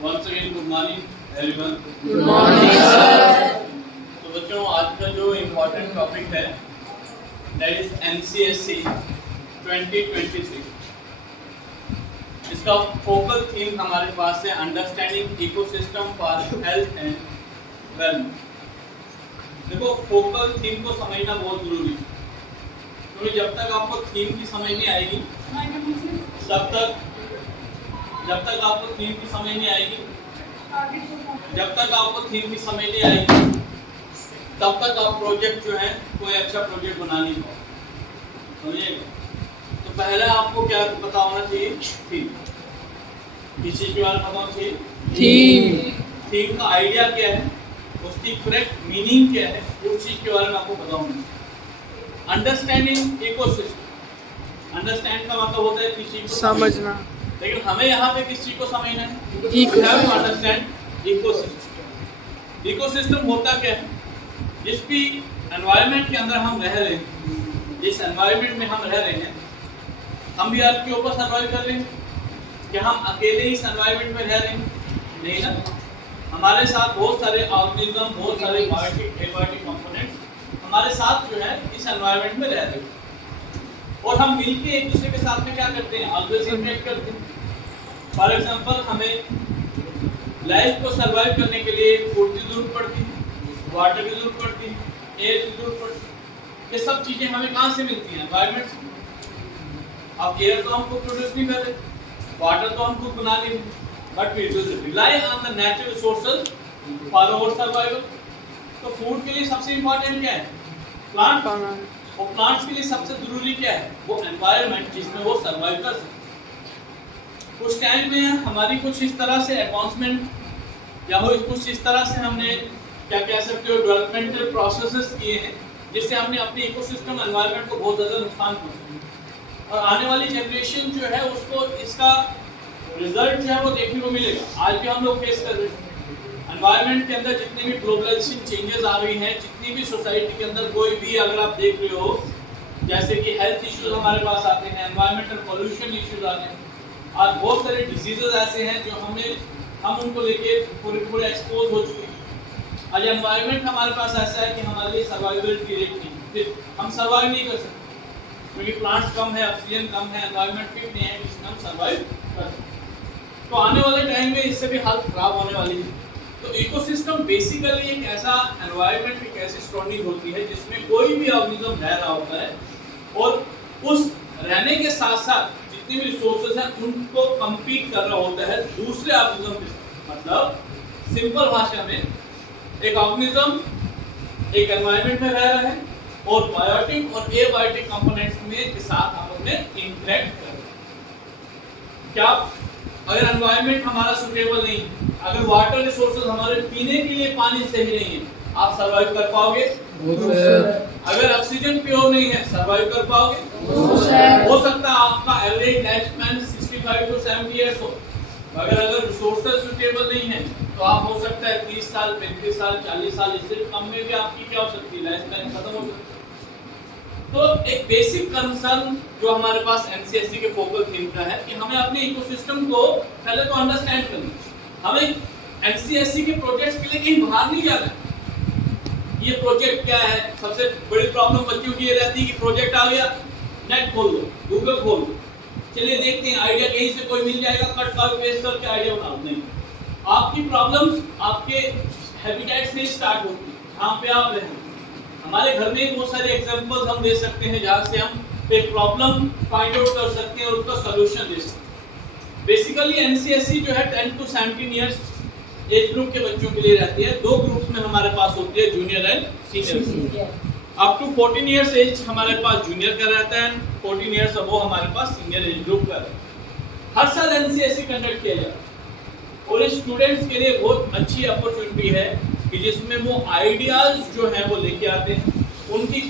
Once again, good morning, everyone. Good morning, sir. तो बच्चों आज का जो इम्पोर्टेंट टॉपिक है दैट इज NCSE 2023। इसका फोकल थीम हमारे पास है understanding ecosystem for health and wellness. देखो फोकल थीम को समझना बहुत जरूरी है, क्योंकि जब तक आपको थीम की समझ नहीं आएगी जब तक आपको थीम की समझ नहीं आएगी तब तक आप प्रोजेक्ट जो है कोई अच्छा प्रोजेक्ट बना नहीं पाओगे, समझिएगा। तो पहले आपको क्या पता होना चाहिए? थीम। किस चीज के बारे में पता होना चाहिए? थीम का आइडिया क्या है, उसकी करेक्ट मीनिंग क्या है, उस चीज के बारे में आपको पता होना चाहिए। अंडरस्टैंडिंग इकोसिस्टम, अंडरस्टैंड का मतलब होता है किसी चीज को समझना, लेकिन हमें यहाँ पे किस चीज को समझना है? Understand ecosystem. इकोसिस्टम होता क्या है? जिस भी एनवायरनमेंट के अंदर हम रह रहे हैं, जिस एनवायरनमेंट में हम रह रहे हैं, हम भी अर्थ के ऊपर सर्वाइव कर रहे हैं। क्या हम अकेले इस एनवायरनमेंट में रह रहे हैं? नहीं ना, हमारे साथ बहुत सारे ऑर्गेनिज्म, बहुत सारे बायोटिक एबायोटिक कंपोनेंट्स हमारे साथ जो है इस एनवायरनमेंट में रह रहे हैं, और हम मिलके एक दूसरे के साथ में क्या करते हैं? ऑलवेज इंटरेक्ट करते हैं। फॉर एग्जांपल, हमें लाइफ को सर्वाइव करने के लिए फूड की जरूरत पड़ती है, वाटर की जरूरत पड़ती है, एयर की जरूरत पड़ती है। ये सब चीजें हमें कहाँ से मिलती हैं? एनवायरनमेंट से। अब एयर तो हम खुद प्रोड्यूस नहीं कर रहे, वाटर तो हम खुद बना नहीं रहे, but we rely on the natural resources for our survival. तो फूड के लिए सबसे इंपॉर्टेंट क्या है? प्लांट। और प्लांट्स के लिए सबसे जरूरी क्या है? वो एनवायरनमेंट जिसमें वो सर्वाइव कर सकते। कुछ टाइम में हमारी कुछ इस तरह से एडवांसमेंट या कुछ इस तरह से हमने क्या कह सकते हो डेवलपमेंटल प्रोसेसेस किए हैं, जिससे हमने अपने इकोसिस्टम एनवायरनमेंट को बहुत ज़्यादा नुकसान पहुंचाया, और आने वाली जनरेशन जो है उसको इसका रिजल्ट जो है वो देखने को मिलेगा। आज भी हम लोग फेस कर रहे हैं एनवायरनमेंट के अंदर जितने भी ग्लोबलाइजेशन चेंजेस आ रही हैं, जितनी भी सोसाइटी के अंदर कोई भी अगर आप देख रहे हो, जैसे कि हेल्थ इश्यूज हमारे पास आते हैं, एनवायरमेंटल पोल्यूशन इश्यूज आते हैं, आज बहुत सारे डिजीजेस ऐसे हैं जो हम उनको लेके पूरे एक्सपोज हो चुके हैं। आज एनवायरनमेंट हमारे पास ऐसा है कि हमारे लिए सर्वाइवबिलिटी रेट नहीं, फिर हम सर्वाइव नहीं कर सकते, क्योंकि प्लांट्स कम है, ऑक्सीजन कम है, एनवायरनमेंट फिट नहीं है जिसमें हम सर्वाइव कर सकते। तो आने वाले टाइम में इससे भी हालत खराब होने वाली है। तो इकोसिस्टम बेसिकली एक ऐसा एनवायरनमेंट, एक ऐसी सराउंडिंग होती है जिसमें कोई भी ऑर्गेनिज्म रह रहा होता है, और उस रहने के साथ साथ जितने भी रिसोर्सेज हैं उनको कंपीट कर रहा होता है दूसरे ऑर्गेनिज्म के साथ। मतलब सिंपल भाषा में, एक ऑर्गेनिज्म एक एनवायरनमेंट में रह रहा है और बायोटिक और एबायोटिक कंपोनेंट्स में के साथ आपस में इंटरेक्ट कर रहे हैं। क्या अगर एनवायरनमेंट हमारा सुटेबल नहीं है, अगर वाटर रिसोर्सेज हमारे पीने के लिए पानी सही नहीं है, आप सर्वाइव कर पाओगे? अगर ऑक्सीजन प्योर नहीं है, सर्वाइव कर पाओगे? हो सकता है आपका average life span 65 to 70 years हो, अगर रिसोर्सेज सुटेबल नहीं है तो आप हो सकता है 30 साल, 35 साल, 40 साल, इससे कम में भी आपकी क्या हो सकती है? लाइफ स्पैन खत्म हो सकती है। तो एक बेसिक कंसर्न जो हमारे पास NCSE के फोकल थीम का है कि हमें अपने इकोसिस्टम को पहले तो अंडरस्टैंड करना। हमें NCSE के प्रोजेक्ट्स के लिए कहीं बाहर नहीं जाना है। ये प्रोजेक्ट क्या है? सबसे बड़ी प्रॉब्लम बच्चों की ये रहती है कि प्रोजेक्ट आ गया, नेट खोल लो, गूगल खोल लो, चलिए देखते हैं आइडिया कहीं से कोई मिल जाएगा, कट कॉपी पेस्ट करके आइडिया बना लो। नहीं, आपकी प्रॉब्लम्स आपके हैबिटेट से स्टार्ट होती है, जहाँ पे आप रहें। हमारे घर में बहुत सारे एग्जांपल्स हम दे सकते हैं जहाँ से हम एक प्रॉब्लम फाइंड आउट कर सकते हैं और उसका सलूशन दे सकते हैं। बेसिकली NCSE जो है 10 to 17 इयर्स एज ग्रुप के बच्चों के लिए रहती है। दो ग्रुप्स में हमारे पास होती है, junior and senior. Up to 14 years age हमारे पास जूनियर का रहता है, 14 इयर्स अब वो हमारे पास सीनियर एज ग्रुप का रहता है। हर साल NCSE कंडक्ट किया जाता है, और स्टूडेंट्स के लिए बहुत अच्छी अपॉर्चुनिटी है कि जिसमें वो आइडियाज जो हैं वो लेके आते हैं, उनकी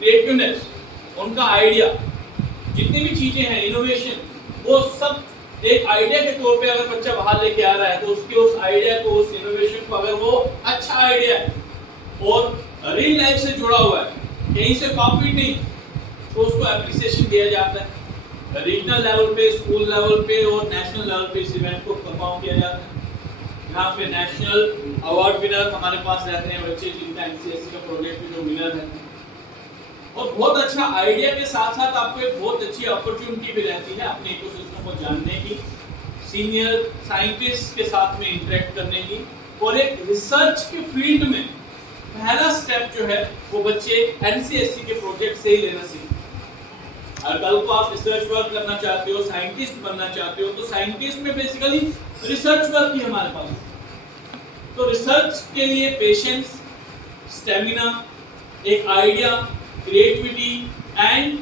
क्रिएटिवनेस, उनका आइडिया, जितनी भी चीज़ें हैं, इनोवेशन, वो सब एक आइडिया के तौर पे अगर बच्चा बाहर लेके आ रहा है तो उसके उस आइडिया को, उस इनोवेशन को, अगर वो अच्छा आइडिया है और रियल लाइफ से जुड़ा हुआ है, कहीं से कॉपी नहीं, तो उसको एप्रिसिएशन दिया जाता है। रीजनल लेवल पे, स्कूल लेवल पे और नेशनल लेवल पे इस इवेंट को परफॉर्म किया जाता है। यहाँ पे नेशनल अवार्ड विनर हमारे पास रहते हैं बच्चे जिनका एनसीएससी का प्रोजेक्ट में जो विनर रहते हैं। और बहुत अच्छा आइडिया के साथ साथ आपको एक बहुत अच्छी अपॉर्चुनिटी भी रहती है अपने इकोसिस्टम को जानने की, सीनियर साइंटिस्ट के साथ में इंटरेक्ट करने की, और एक रिसर्च के फील्ड में पहला स्टेप जो है वो बच्चे एनसीएससी के प्रोजेक्ट से ही लेना सीखते हैं। और कल को आप रिसर्च वर्क करना चाहते हो, साइंटिस्ट बनना चाहते हो, तो साइंटिस्ट में बेसिकली रिसर्च वर्क ही हमारे पास। तो रिसर्च के लिए पेशेंस, स्टेमिना, एक idea, creativity and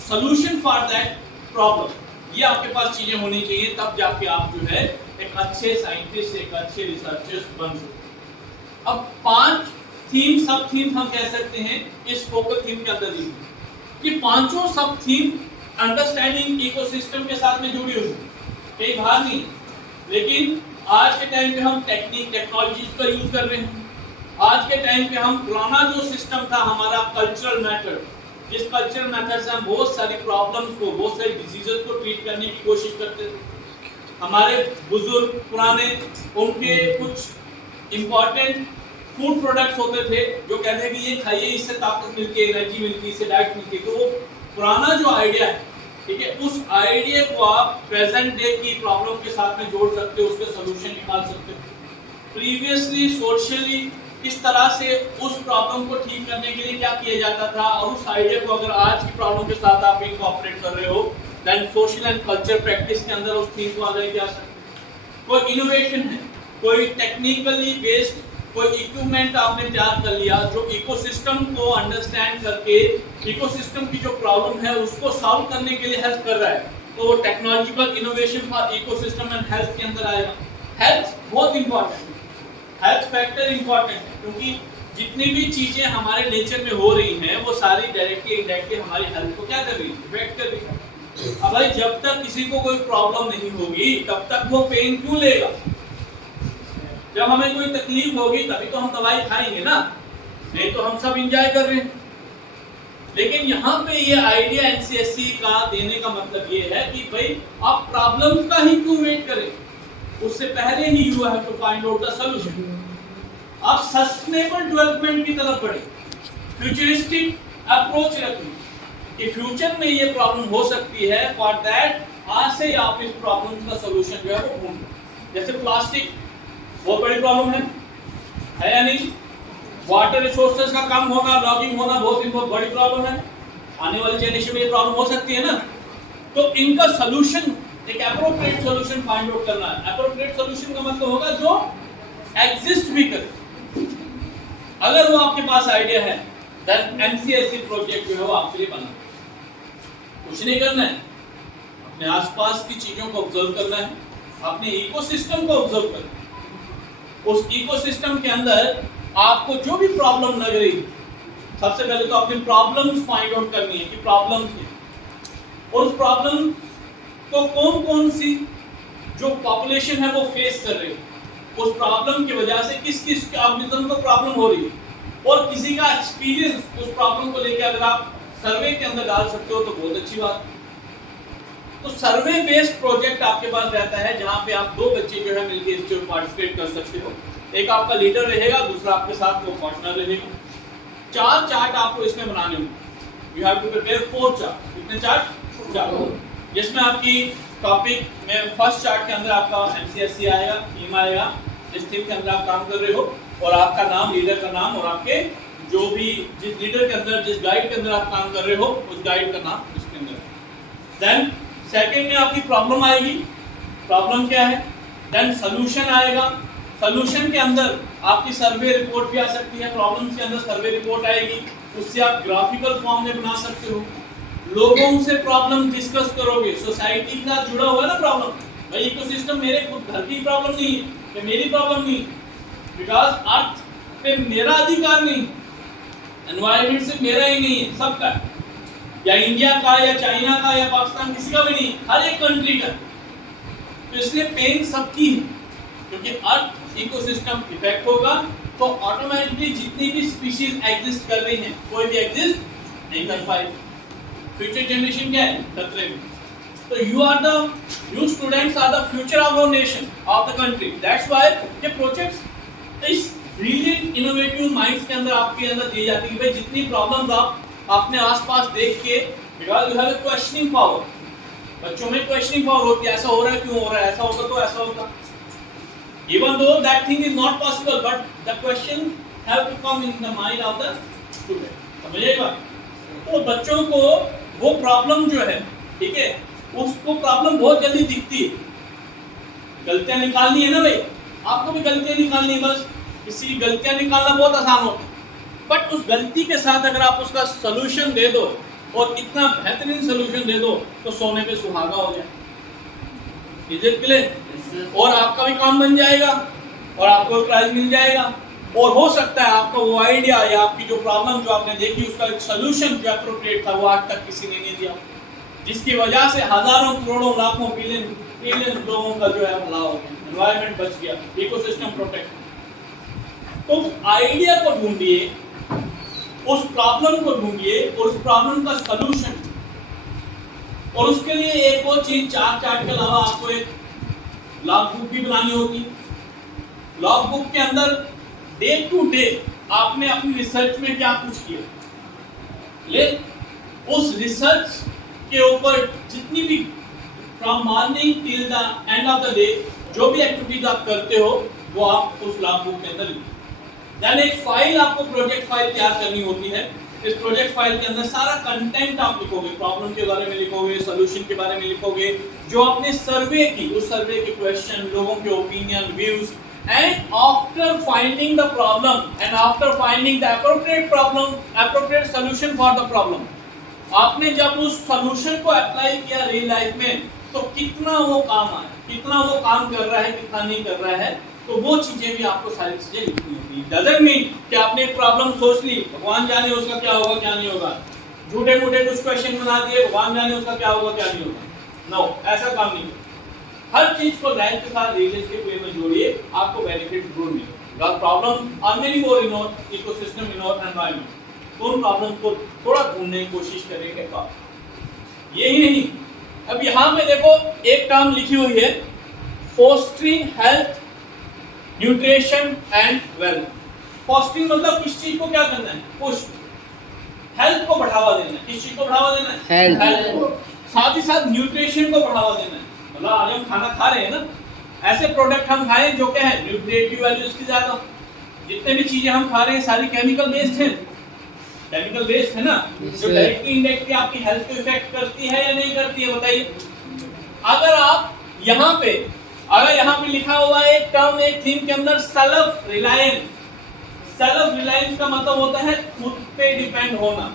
solution for that problem, ये आपके पास चीजें होनी चाहिए, तब जाके आप जो है एक अच्छे साइंटिस्ट, एक अच्छे रिसर्चर्स बन सकते। अब 5 थीम, सब थीम हम कह सकते हैं इस फोकल थीम के अंदर दी कि पांचों सब थीम अंडरस्टैंडिंग इकोसिस्टम के साथ में जुड़ी हुई है, कहीं बाहर नहीं। लेकिन आज के टाइम पे हम टेक्नोलॉजीज का यूज कर रहे हैं। आज के टाइम पे हम पुराना जो सिस्टम था हमारा कल्चरल मेथड, जिस कल्चरल मेथड से हम बहुत सारी प्रॉब्लम्स को, बहुत सारी डिजीजेस को ट्रीट करने की कोशिश करते थे। हमारे बुजुर्ग पुराने, उनके कुछ इंपॉर्टेंट फूड प्रोडक्ट्स होते थे जो कहते हैं कि ये खाइए, इससे ताकत मिलती है, एनर्जी मिलती है, इससे डाइट मिलती है। तो वो पुराना जो आइडिया है, ठीक है, उस आइडिया को आप प्रेजेंट डे की प्रॉब्लम के साथ में जोड़ सकते हो, उसके सॉल्यूशन निकाल सकते हो। प्रीवियसली सोशली किस तरह से उस प्रॉब्लम को ठीक करने के लिए क्या किया जाता था, और उस आइडिया को अगर आज की प्रॉब्लम के साथ आप इनकॉर्पोरेट कर रहे हो, then social and culture practice के अंदर उस थीम को आगे जा सकते। कोई इनोवेशन है, कोई टेक्निकली बेस्ड कोई इक्विपमेंट आपने तैयार कर लिया जो इकोसिस्टम को अंडरस्टैंड करके इकोसिस्टम की जो प्रॉब्लम है उसको सॉल्व करने के लिए हेल्प कर रहा है, तो वो technological innovation for ecosystem and health के अंदर आएगा। हेल्थ बहुत इंपॉर्टेंट है, हेल्थ फैक्टर इंपॉर्टेंट है, क्योंकि जितनी भी चीजें हमारे नेचर में हो रही हैं वो सारी डायरेक्टली इनडायरेक्टली हमारी हेल्थ को क्या कर रही है, इफेक्ट कर रही है। अब भाई जब तक किसी को कोई प्रॉब्लम नहीं होगी तब तक वो पेन क्यों लेगा? जब हमें कोई तकलीफ होगी तभी तो हम दवाई खाएंगे ना, नहीं तो हम सब एंजॉय कर रहे हैं। लेकिन यहाँ पे ये आइडिया एनसीएससी का देने का मतलब ये है कि भाई आप प्रॉब्लम का ही क्यों वेट करें, उससे पहले ही you have to find out the solution. आप सस्टेनेबल डेवलपमेंट की तरफ बढ़े, फ्यूचरिस्टिक अप्रोच रखें कि फ्यूचर में ये प्रॉब्लम हो सकती है, फॉर दैट आज से ही आप इस प्रॉब्लम का सॉल्यूशन जो है वो ढूंढें। जैसे प्लास्टिक बहुत बड़ी प्रॉब्लम है या नहीं? वाटर रिसोर्सेज का कम होना, लॉगिंग होना बहुत बड़ी प्रॉब्लम है। आने वाली जनरेशन में ये प्रॉब्लम हो सकती है ना, तो इनका सॉल्यूशन, एक एप्रोप्रिएट सॉल्यूशन फाइंड आउट करना है। एप्रोप्रिएट सॉल्यूशन का मतलब होगा जो एग्जिस्ट भी करे। अगर वो आपके पास आइडिया है, देन एनसीएससी प्रोजेक्ट जो है वो आपके लिए बना। कुछ नहीं करना है, अपने आसपास की चीजों को ऑब्जर्व करना है, अपने इकोसिस्टम को ऑब्जर्व करना है। उस इकोसिस्टम के अंदर आपको जो भी प्रॉब्लम लग रही, सबसे पहले तो अपनी प्रॉब्लम्स फाइंड आउट करनी है कि प्रॉब्लम क्या, और उस प्रॉब्लम को कौन कौन सी जो पॉपुलेशन है वो फेस कर रही है, उस प्रॉब्लम की वजह से किस किस ऑर्गेनिज्म को प्रॉब्लम हो रही है, और किसी का एक्सपीरियंस उस प्रॉब्लम को लेकर अगर आप सर्वे के अंदर डाल सकते हो तो बहुत अच्छी बात। तो सर्वे बेस्ड प्रोजेक्ट आपके पास रहता है जहां पे आप 2 बच्चे जो है मिलकर इसमें पार्टिसिपेट कर सकते हो। एक आपका लीडर रहेगा, दूसरा आपके साथ वो पार्टनर रहेगा। 4 चार्ट आपको इसमें बनाने होंगे। You have to prepare 4 chart. कितने चार्ट? 4। जिसमें आपकी टॉपिक में फर्स्ट चार्ट के अंदर आपका एनसीएससी आएगा, थीम आएगा, जिस थीम के अंदर आप काम कर रहे हो, और आपका नाम, लीडर का नाम, और आपके जो भी जिस लीडर के अंदर, जिस गाइड के अंदर आप काम कर रहे हो उस गाइड का नाम इसके अंदर। देन सेकंड में आपकी प्रॉब्लम आएगी, प्रॉब्लम क्या है। देन सॉल्यूशन आएगा, सॉल्यूशन के अंदर आपकी सर्वे रिपोर्ट भी आ सकती है। प्रॉब्लम के अंदर सर्वे रिपोर्ट आएगी, उससे आप ग्राफिकल फॉर्म में बना सकते हो। लोगों से प्रॉब्लम डिस्कस करोगे, सोसाइटी के साथ जुड़ा हुआ है ना प्रॉब्लम, भाई इकोसिस्टम मेरे खुद घर की प्रॉब्लम नहीं है, ये मेरी प्रॉब्लम नहीं, बिकॉज अर्थ पे मेरा अधिकार नहीं, एनवायरनमेंट से मेरा ही नहीं है, सबका, या इंडिया का या चाइना का या पाकिस्तान, किसी का भी नहीं, हर एक कंट्री का। तो इसलिए पेन सबकी है, क्योंकि अर्थ इकोसिस्टम इफेक्ट होगा तो ऑटोमेटिकली जितनी भी स्पीशीज एग्जिस्ट कर रही हैं कोई भी एग्जिस्ट नहीं कर पाएगी। फ्यूचर जनरेशन क्या है? खतरे में। So you students are the future of our nation, of the country. That's why ये projects इस brilliant innovative minds के अंदर आपके अंदर दी जाती है कि भाई जितनी problems आप अपने आसपास देख के, because you have a questioning power. बच्चों में questioning power होती है, ऐसा हो रहा है क्यों हो रहा है, ऐसा होता तो ऐसा होता. Even though that thing is not possible, but the question have to come in the mind of the student. समझिए बात? तो बच्चों को वो प्रॉब्लम जो है, ठीक है, उसको प्रॉब्लम बहुत जल्दी दिखती है. गलतियां निकालनी है ना भाई, आपको भी गलतियां निकालनी है. बस किसी की गलतियां निकालना बहुत आसान होता है, बट उस गलती के साथ अगर आप उसका सोल्यूशन दे दो और इतना बेहतरीन सोल्यूशन दे दो तो सोने पे सुहागा हो जाए. Is it clear? और आपका भी काम बन जाएगा और आपको प्राइज मिल जाएगा. और हो सकता है आपका वो आइडिया या आपकी जो प्रॉब्लम जो आपने देखी उसका एक सोल्यूशन जो एप्रोप्रिएट था वो आज तक किसी ने नहीं दिया, जिसकी वजह से हजारों करोड़ों लाखों बिलियन लोगों का जो है भला हो गया, एनवायरनमेंट बच गया, इकोसिस्टम प्रोटेक्ट. तो आइडिया को ढूंढिए, उस प्रॉब्लम को ढूंढिए और उस प्रॉब्लम का सोल्यूशन. और उसके लिए एक और चीज चार्ट के अलावा आपको एक लॉग बुक भी बनानी होगी. लॉग बुक के अंदर डे टू डे आपने अपनी रिसर्च में क्या कुछ किया, ले उस रिसर्च के ऊपर जितनी भी from morning till the end of the day जो भी एक्टिविटीज आप करते हो वो आप उस लॉग बुक के अंदर लिखो. देन एक फाइल आपको प्रोजेक्ट फाइल तैयार करनी होती है. इस प्रोजेक्ट फाइल के अंदर सारा कंटेंट आप लिखोगे, प्रॉब्लम के बारे में लिखोगे, सॉल्यूशन के बारे में लिखोगे, जो आपने सर्वे की उस सर्वे के क्वेश्चन, लोगों के opinion, views. And after finding the problem and after finding the appropriate solution for the problem, आपने जब उस solution को अप्लाई किया रियल लाइफ में तो कितना वो काम आया, कितना वो काम कर रहा है, कितना नहीं कर रहा है, तो वो चीजें भी आपको सारी चीजें लिखनी होती है. Doesn't mean कि आपने एक प्रॉब्लम सोच ली, भगवान जाने उसका क्या होगा क्या नहीं होगा, झूठे मूठे कुछ क्वेश्चन बना दिए, भगवान जाने उसका क्या होगा क्या नहीं होगा. नो, ऐसा काम नहीं. हर चीज को लाइफ के साथ रियलिस्टिक वे में जोड़िए, आपको बेनिफिट जरूर मिलेगा. Problem are many more in our ecosystem, in our environment. तो उन प्रॉब्लम्स को थोड़ा ढूंढने की कोशिश करेंगे. तो यही नहीं, अब यहाँ पे देखो एक टर्म लिखी हुई है, fostering health, nutrition and wealth. Fostering मतलब किस चीज को क्या करना है, पुश. हेल्थ को बढ़ावा देना है. किस चीज को बढ़ावा देना है, हेल्थ को. साथ ही साथ न्यूट्रिशन को बढ़ावा देना है. मतलब आज हम खाना खा रहे हैं ना, ऐसे प्रोडक्ट हम खाएं जो क्या है, न्यूट्रिएंट वैल्यू इसकी ज्यादा. जितने भी चीजें हम खा रहे हैं सारी केमिकल बेस्ड हैं, केमिकल बेस्ड है ना, जो डायरेक्टली इनडायरेक्टली आपकी हेल्थ को इफेक्ट करती है या नहीं करती है, बताइए. अगर आप यहाँ पे लिखा हुआ है एक टर्म, एक थीम के अंदर सेल्फ रिलायंस. सेल्फ रिलायंस का मतलब होता है खुद पे डिपेंड होना.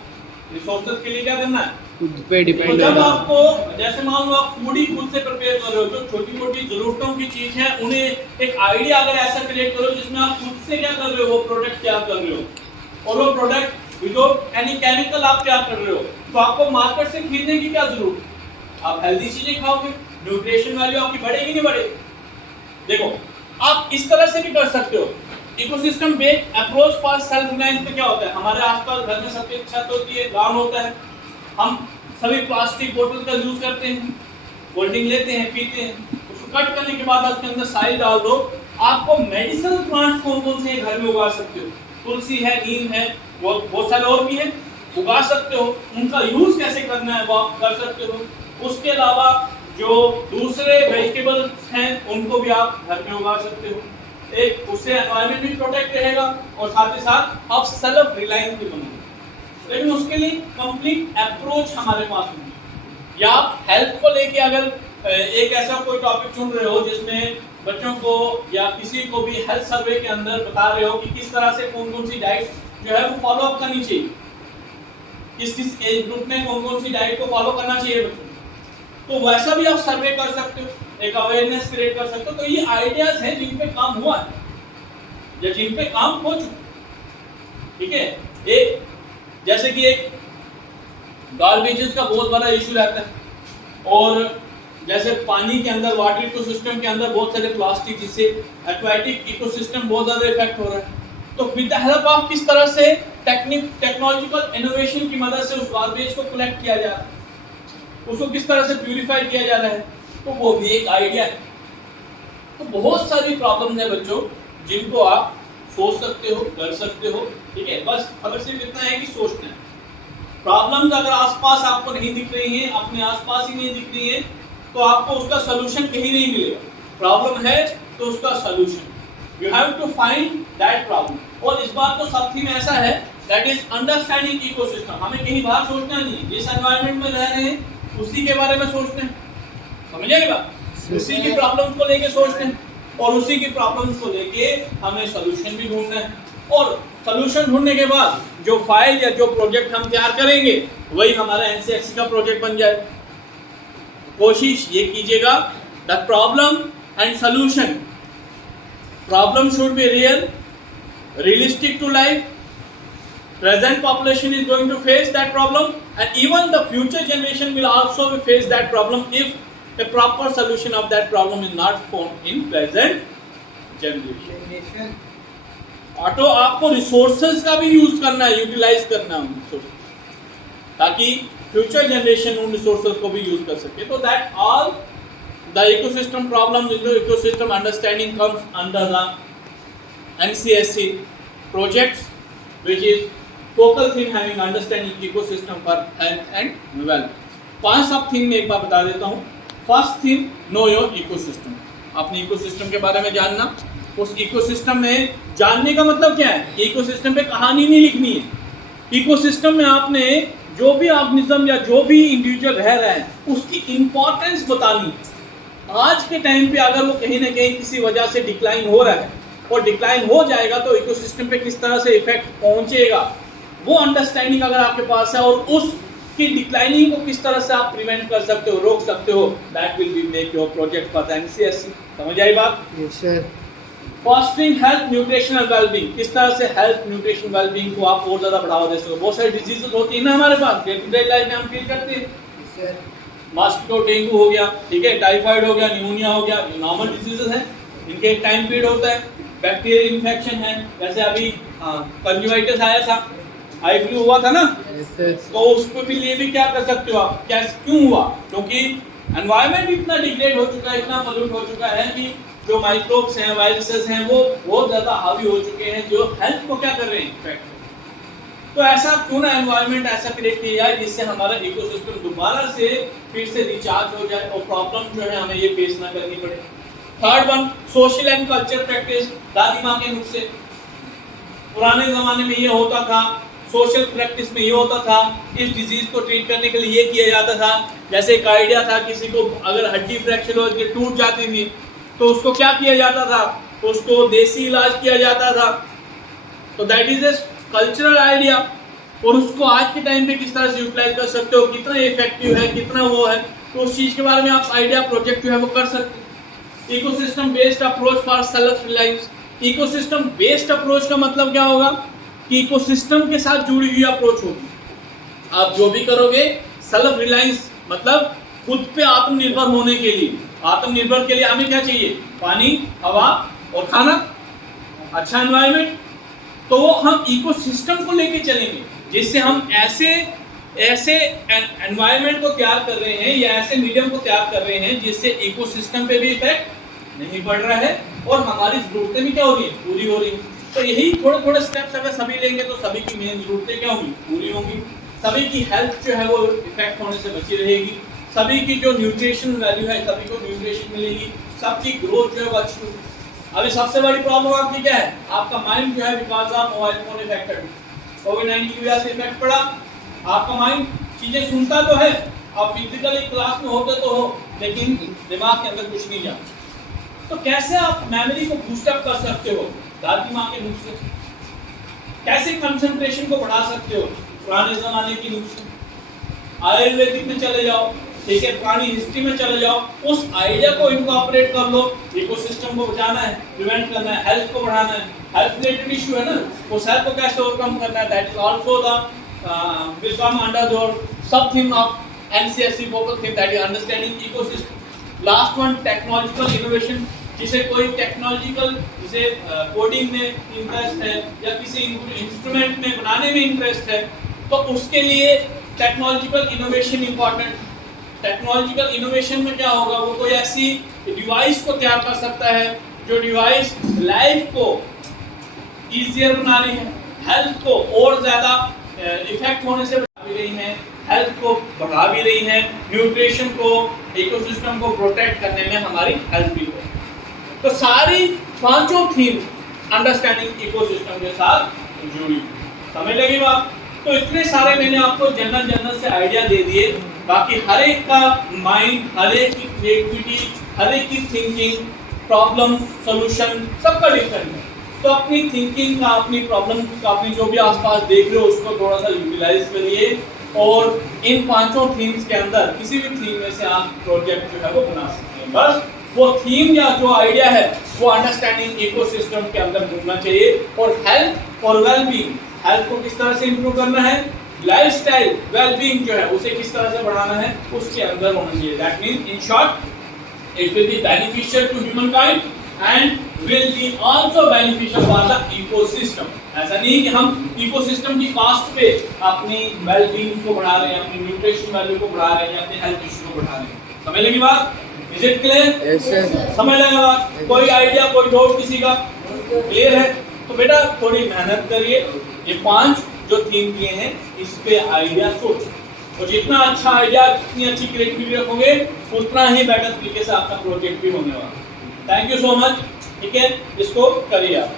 रिसोर्सेज के लिए क्या करना है, खुद पे डिपेंड. तो जब आपको जैसे मान लो आप फूड ही खुद से प्रिपेयर कर रहे हो, जो छोटी मोटी जरूरतों की चीज है उन्हें एक आइडिया अगर ऐसा क्रिएट करो जिसमें आप खुद से क्या कर रहे हो, वो प्रोडक्ट क्या कर रहे हो, और वो प्रोडक्ट विदाउट एनी केमिकल आप क्या कर रहे हो, तो आपको मार्केट से खरीदने की क्या जरूरत. आप हेल्दी चीजें खाओगे, न्यूट्रिशन वैल्यू आपकी बढ़ेगी नहीं बढ़ेगी. देखो आप इस तरह से भी कर सकते हो. Ecosystem based approach for self reliance में क्या होता है, हमारे आसपास घर में सबकी छत होती है, गार्डन होता है, हम सभी प्लास्टिक बोतल का यूज करते हैं, कोल्ड ड्रिंक लेते हैं, पीते हैं. उसको कट करने के बाद उसके अंदर साइल डाल दो. आपको मेडिसिनल प्लांट्स कौन से घर में उगा सकते हो, तुलसी है, नीम है, बहुत सारे और भी हैं, उगा सकते हो. उनका यूज कैसे करना है वो आप कर सकते हो. उसके अलावा जो दूसरे वेजिटेबल्स हैं उनको भी आप घर में उगा सकते हो. एक उससे एनवायरनमेंट भी प्रोटेक्ट रहेगा और साथ ही साथ आप सेल्फ रिलायंस भी बनोगे. लेकिन उसके लिए कंप्लीट अप्रोच हमारे पास होगी. या आप हेल्थ को लेके अगर एक ऐसा कोई टॉपिक चुन रहे हो जिसमें बच्चों को या किसी को भी हेल्थ सर्वे के अंदर बता रहे हो कि किस तरह से कौन सी डाइट जो है वो फॉलो अप करनी चाहिए, किस एज ग्रुप में कौन सी डाइट को फॉलो करना चाहिए बच्चों, तो वैसा भी आप सर्वे कर सकते हो, एक अवेयरनेस क्रिएट कर सकते हो. तो ये आइडियाज हैं जिन पे काम हुआ है या जिन पे काम हो चुका. ठीक है, एक जैसे कि एक गार्बेजेस का बहुत बड़ा इशू रहता है, और जैसे पानी के अंदर वाटर इकोसिस्टम के अंदर बहुत सारे प्लास्टिक, जिससे एक्वाटिक इकोसिस्टम बहुत ज़्यादा इफेक्ट हो रहा है. तो विद द हेल्प ऑफ किस तरह से टेक्नोलॉजिकल इनोवेशन की मदद से उस गार्बेज को कलेक्ट किया जा रहा है. उसको किस तरह से प्यूरिफाई किया जा रहा है, तो वो भी एक आइडिया है। तो बहुत सारी प्रॉब्लम है बच्चों जिनको आप सोच सकते हो, कर सकते हो, ठीक है। बस अगर सिर्फ इतना है कि सोचना है। प्रॉब्लम्स अगर आसपास आपको नहीं दिख रही हैं, अपने आसपास ही नहीं दिख रही हैं, तो आपको उसका सोल्यूशन कहीं नहीं मिलेगा। प्रॉब्लम है तो उसका solution you have to find that problem. और इस बार तो सब थीम ऐसा है दैट इज अंडरस्टैंडिंग इकोसिस्टम। हमें कहीं बाहर सोचना नहीं है, जिस एनवायरनमेंट में रह रहे हैं उसी के बारे में सोचते हैं, समझिए बात, उसी की प्रॉब्लम्स को लेके सोचते हैं और उसी की प्रॉब्लम्स को लेके हमें सोल्यूशन भी ढूंढना है। और सोल्यूशन ढूंढने के बाद जो फाइल या जो प्रोजेक्ट हम तैयार करेंगे वही हमारा एनसीईआरटी का प्रोजेक्ट बन जाए। कोशिश ये कीजिएगा the problem and solution, problem should be real, realistic to life, present population is going to face that problem, and even the future generation will also face that problem if a proper solution of that problem is not found in present generation. Auto आपको resources का भी use करना है, utilise करना है ताकि future generation उन resources को भी यूज कर सके। तो that all the ecosystem problem, ecosystem understanding comes under the NCSC projects, which is focal theme having understanding ecosystem for health and development. 5 सब थीम में एक बार बता देता हूँ। First theme know your ecosystem, अपने इकोसिस्टम के बारे में जानना। उस इकोसिस्टम में जानने का मतलब क्या है, इकोसिस्टम पे कहानी नहीं लिखनी है। इकोसिस्टम में आपने जो भी ऑर्गेनिज्म या जो भी इंडिविजुअल रह रहे हैं उसकी इंपॉर्टेंस बतानी है। आज के टाइम पे अगर वो कहीं ना कहीं किसी वजह से डिक्लाइन हो रहा है और डिक्लाइन हो जाएगा तो इकोसिस्टम पे किस तरह से इफेक्ट पहुंचेगा, वो अंडरस्टैंडिंग अगर आपके पास है और उसकी डिक्लाइनिंग को किस तरह से आप प्रिवेंट कर सकते हो, रोक सकते हो, that will be make your project for the NCERT. समझ आई बात? Yes sir. Fostering health nutritional wellbeing, किस तरह से हेल्थ न्यूट्रिशन वेलबींग को आप और ज्यादा बढ़ावा दे सकते हो। बहुत सारी डिजीजेस होती है ना हमारे पास, डे टू डे लाइफ में हम फील करते हैं। मॉस्किटो डेंगू हो गया, ठीक है, टाइफाइड हो गया, निमोनिया हो गया, ये नॉर्मल डिजीजेस हैं, इनके एक टाइम पीरियड होता है। बैक्टीरियल इन्फेक्शन है, जैसे अभी कंजुंक्टिविटिस आया था, आई फ्लू हुआ था ना, तो उसको भी लिए भी क्या कर सकते हो आप, क्या क्यों हुआ, क्योंकि एनवायरनमेंट इतना डिग्रेड हो चुका है, इतना पोल्यूट हो चुका है कि जो माइक्रोब्स हैं, वायरसेस हैं, वो बहुत ज़्यादा हावी हो चुके हैं, जो हेल्थ को क्या कर रहे हैं, इफेक्ट। तो ऐसा क्यों ना एनवायरनमेंट ऐसा क्रिएट किया जाए जिससे हमारा इकोसिस्टम दोबारा से फिर से रिचार्ज हो जाए और प्रॉब्लम जो है हमें ये फेस ना करनी पड़े। Third one, social and culture practice, दादी माँ के नुस्खे। पुराने जमाने में ये होता था, सोशल प्रैक्टिस में ये होता था, इस डिजीज को ट्रीट करने के लिए ये किया जाता था। जैसे एक आइडिया था, किसी को अगर हड्डी फ्रैक्चर हो टूट जाती थी तो उसको क्या किया जाता था, उसको देसी इलाज किया जाता था। तो that is a cultural idea, और उसको आज के टाइम पे किस तरह से यूटिलाइज कर सकते हो, कितना इफेक्टिव है, कितना वो है, तो उस चीज़ के बारे में आप आइडिया प्रोजेक्ट जो है वो कर सकते हैं। Ecosystem based approach for self reliance. Ecosystem based approach का मतलब क्या होगा कि इकोसिस्टम के साथ जुड़ी हुई अप्रोच होगी। आप जो भी करोगे सेल्फ रिलायंस मतलब खुद पे आत्मनिर्भर होने के लिए। आत्मनिर्भर के लिए हमें क्या चाहिए, पानी, हवा और खाना, अच्छा एनवायरनमेंट। तो वो हम इकोसिस्टम को लेके चलेंगे जिससे हम ऐसे एनवायरनमेंट को तैयार कर रहे हैं या ऐसे मीडियम को तैयार कर रहे हैं जिससे इकोसिस्टम पे भी इफेक्ट नहीं पड़ रहा है और हमारी जरूरतें भी क्या हो रही है, पूरी हो रही है। तो यही थोड़े थोड़े स्टेप्स अगर सभी लेंगे तो सभी की मेन जरूरतें क्या होंगी, पूरी होंगी। सभी की हेल्थ जो है वो इफेक्ट होने से बची रहेगी, सभी की जो न्यूट्रिशन वैल्यू है सभी को न्यूट्रिशन मिलेगी, सबकी ग्रोथ जो है वो अच्छी होगी। अभी सबसे बड़ी प्रॉब्लम आपकी क्या है, आपका माइंड जो है because of mobile phone affected, कोविड-19 की वजह से इफेक्ट पड़ा। आपका माइंड चीजें सुनता तो है, आप फिजिकली क्लास में होते तो हो, लेकिन दिमाग के अंदर कुछ नहीं जाता। तो कैसे आप मेमोरी को बूस्टअप कर सकते हो, दादी माँ के नुस्खे। कैसे कंसंट्रेशन को बढ़ा सकते हो, पुराने जमाने की नुस्खे। आयुर्वेदिक में चले जाओ, ठीक है, पुरानी हिस्ट्री में चले जाओ, उस आइडिया को इनकॉर्पोरेट कर लो। इकोसिस्टम को बचाना है, प्रिवेंट करना है, हेल्थ को बढ़ाना है, हेल्थ रिलेटेड इशू है ना, उस हेल्थ को कैसे ओवरकम करना है, that is also the will come under your sub theme of NCSC focal theme, that is understanding ecosystem. Last one, technological innovation, जिसे कोई टेक्नोलॉजिकल, जिसे कोडिंग में इंटरेस्ट है या किसी इंस्ट्रूमेंट में बनाने में इंटरेस्ट है, तो उसके लिए technological innovation important. Technological innovation में क्या होगा, वो कोई ऐसी डिवाइस को तैयार कर सकता है जो डिवाइस लाइफ को इजियर बना रही है, हेल्थ को और ज़्यादा इफेक्ट होने से बचा भी रही है, हेल्थ को बढ़ा भी रही है, न्यूट्रिशन को, इकोसिस्टम को प्रोटेक्ट करने में हमारी हेल्प भी हो। तो सारी पांचों थीम अंडरस्टैंडिंग इकोसिस्टम के साथ जुड़ी। समझ लगी बात? तो इतने सारे मैंने आपको जनरल से आइडिया दे दिए। बाकी हर एक का माइंड, हर एक की क्रिएटिविटी, हर एक की थिंकिंग, प्रॉब्लम सॉल्यूशन सबका डिफरेंट है। तो अपनी थिंकिंग का, अपनी प्रॉब्लम का, अपनी जो भी आसपास देख रहे हो उसको थोड़ा सा यूटिलाइज करिए और इन पांचों थीम्स के अंदर किसी भी थीम में से आप प्रोजेक्ट जो है वो बना सकते हैं। बस वो थीम या जो आइडिया है वो अंडरस्टैंडिंग इकोसिस्टम के अंदर घूमना चाहिए। और हेल्थ और वेलबींग, हेल्थ को किस तरह से इंप्रूव करना है, लाइफस्टाइल वेलबींग जो है उसे किस तरह से बढ़ाना है, उसके अंदर होना चाहिए। That means in short it will be beneficial to humankind and will be also beneficial for the ecosystem. ऐसा नहीं कि हम इकोसिस्टम की कॉस्ट पे अपनी वेलबींग को बढ़ा रहे हैं, अपनी न्यूट्रिशन वैल्यू को बढ़ा रहे हैं, अपने हेल्थ इशू को बढ़ा रहे हैं। समझ लगी बात? Is it clear? Yes, sir. समझ लगा बात? कोई आइडिया, कोई डाउट किसी का? क्लियर है? तो बेटा थोड़ी मेहनत करिए, ये 5 जो थीम दिए हैं इस पे आइडिया सोचो, और जितना अच्छा आइडिया, जितनी अच्छी क्रिएटिविटी रखोगे उतना ही बेटर तरीके से आपका प्रोजेक्ट भी होने वाला है। Thank you so much. ठीक है, इसको करिए आप।